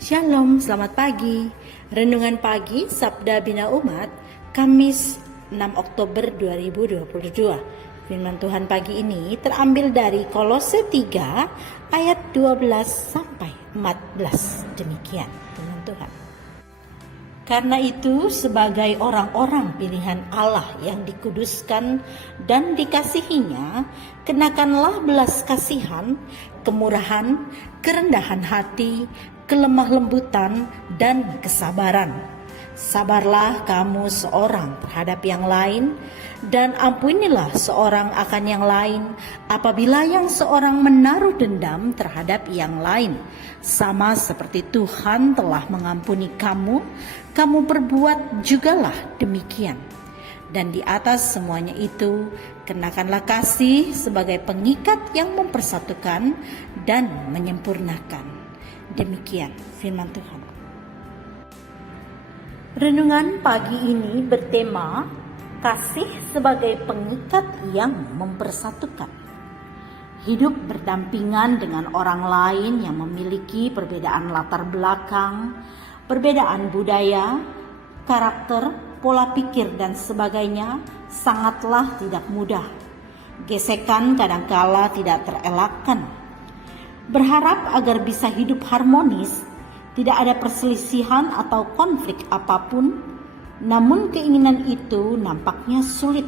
Shalom, selamat pagi. Renungan pagi Sabda Bina Umat, Kamis 6 Oktober 2022. Firman Tuhan pagi ini terambil dari Kolose 3 ayat 12 sampai 14. Demikian firman Tuhan. Karena itu, sebagai orang-orang pilihan Allah yang dikuduskan dan dikasihinya, kenakanlah belas kasihan, kemurahan, kerendahan hati, kelemah lembutan, dan kesabaran. Sabarlah kamu seorang terhadap yang lain, dan ampunilah seorang akan yang lain apabila yang seorang menaruh dendam terhadap yang lain. Sama seperti Tuhan telah mengampuni kamu, kamu perbuat jugalah demikian. Dan di atas semuanya itu, kenakanlah kasih sebagai pengikat yang mempersatukan dan menyempurnakan. Demikian firman Tuhan. Renungan pagi ini bertema kasih sebagai pengikat yang mempersatukan. Hidup berdampingan dengan orang lain yang memiliki perbedaan latar belakang, perbedaan budaya, karakter, pola pikir dan sebagainya sangatlah tidak mudah. Gesekan kadangkala tidak terelakkan. Berharap agar bisa hidup harmonis, tidak ada perselisihan atau konflik apapun, namun keinginan itu nampaknya sulit.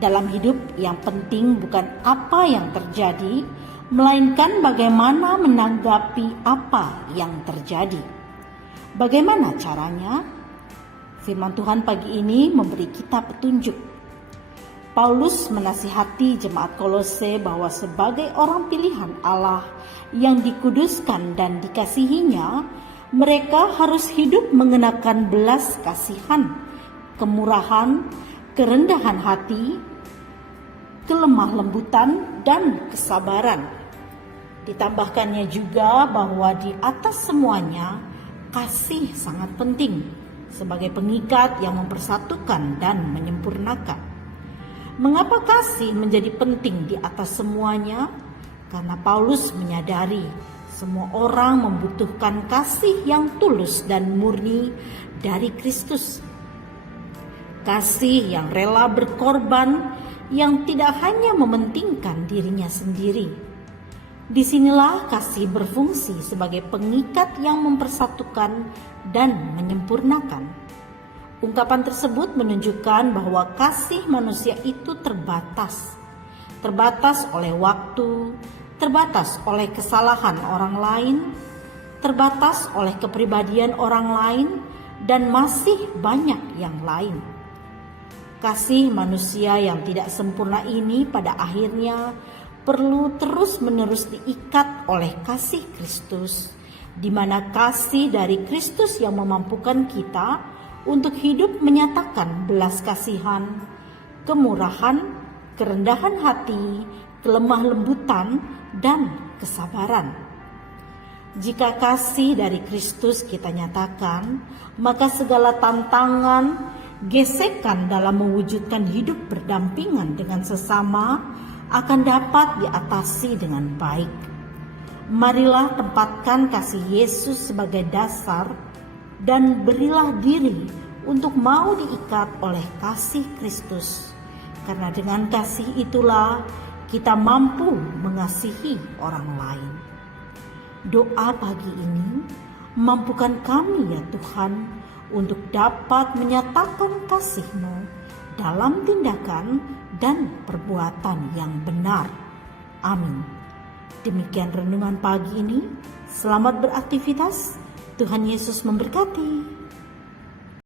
Dalam hidup yang penting bukan apa yang terjadi, melainkan bagaimana menanggapi apa yang terjadi. Bagaimana caranya? Firman Tuhan pagi ini memberi kita petunjuk. Paulus menasihati jemaat Kolose bahwa sebagai orang pilihan Allah yang dikuduskan dan dikasihinya, mereka harus hidup mengenakan belas kasihan, kemurahan, kerendahan hati, kelemah lembutan, dan kesabaran. Ditambahkannya juga bahwa di atas semuanya, kasih sangat penting sebagai pengikat yang mempersatukan dan menyempurnakan. Mengapa kasih menjadi penting di atas semuanya? Karena Paulus menyadari semua orang membutuhkan kasih yang tulus dan murni dari Kristus. Kasih yang rela berkorban, yang tidak hanya mementingkan dirinya sendiri. Disinilah kasih berfungsi sebagai pengikat yang mempersatukan dan menyempurnakan. Ungkapan tersebut menunjukkan bahwa kasih manusia itu terbatas. Terbatas oleh waktu, terbatas oleh kesalahan orang lain, terbatas oleh kepribadian orang lain, dan masih banyak yang lain. Kasih manusia yang tidak sempurna ini pada akhirnya perlu terus-menerus diikat oleh kasih Kristus, di mana kasih dari Kristus yang memampukan kita untuk hidup menyatakan belas kasihan, kemurahan, kerendahan hati, kelemah lembutan, dan kesabaran. Jika kasih dari Kristus kita nyatakan, maka segala tantangan, gesekan dalam mewujudkan hidup berdampingan dengan sesama akan dapat diatasi dengan baik. Marilah tempatkan kasih Yesus sebagai dasar dan berilah diri untuk mau diikat oleh kasih Kristus. Karena dengan kasih itulah kita mampu mengasihi orang lain. Doa pagi ini, mampukan kami ya Tuhan untuk dapat menyatakan kasih-Mu dalam tindakan dan perbuatan yang benar. Amin. Demikian renungan pagi ini. Selamat beraktivitas. Tuhan Yesus memberkati.